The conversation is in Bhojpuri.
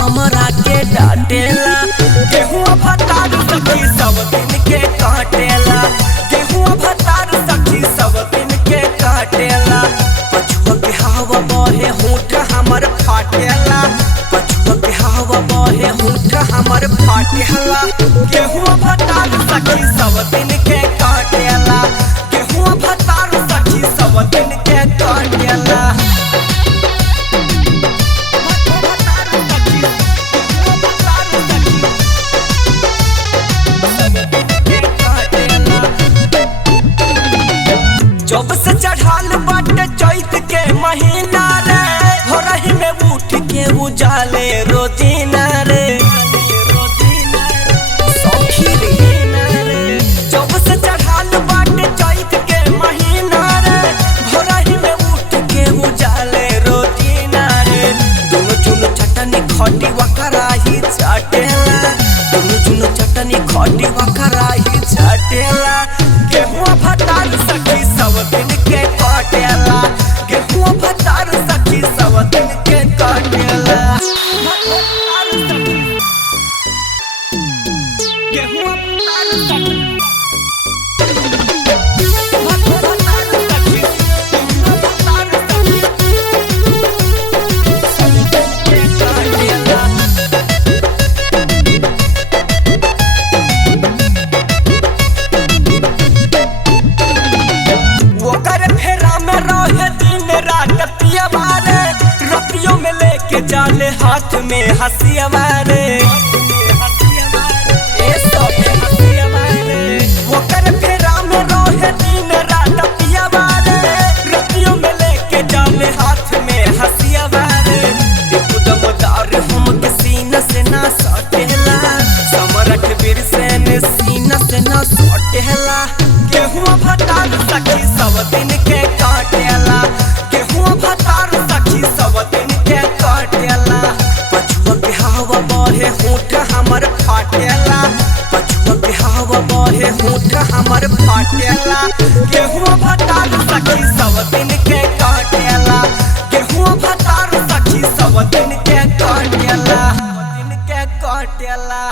हमरा के डांटेला। गेहुआ भतार सखी सब दिन के काटेला। गेहुआ भतार सखी सब दिन के काटेला। पछुआ के हवा बहे होठ हमर फाटेला। पछुआ के हवा बहे होठ हमर फाटेला। गेहुआ भतार सखी सब दिन के काटेला। गेहुआ भतार सखी सब दिन के काटेला। जब से चढ़ाल बाटे चैत के महीना रे, हो रही में उठ के उजाले रोजीना रे सखी रे। जब से चढ़ाल बाटे चैत के महीना रे, हो रही में उठ के उजाले रोजीना रे। दुनु जुनु चटनी खटी वकराही चाटेला। दुनु जुनु चटनी खटी वकराही चाटेला। गेहुआ भतार सखी सब दिन के काटेला। गेहुआ भतार सखी सब दिन के काटेला। गेहुआ भतार सखी जाले हाथ में हंसिया मारे। ओकर फेरा में रोहे दिन रात पिया मारे। रतियों में लेके जाले हाथ में हंसिया मारे। एकदम दार हम के सीना से ना सटेला। समरठ वीर सेन सीना से ना सटेला। गेहुआ भतार सखी सब दिन के काटेला। गेहुआ भतार सखी सब दिन के काटेला। पछुआ के हवा बहे होठ हमर फाटेला। पछुआ के हवा बहे होठ हमर फाटेला। गेहुआ भतार सखी सब दिन के काटेला। गेहुआ भतार सखी सब दिन के काटेला। दिन के काटेला।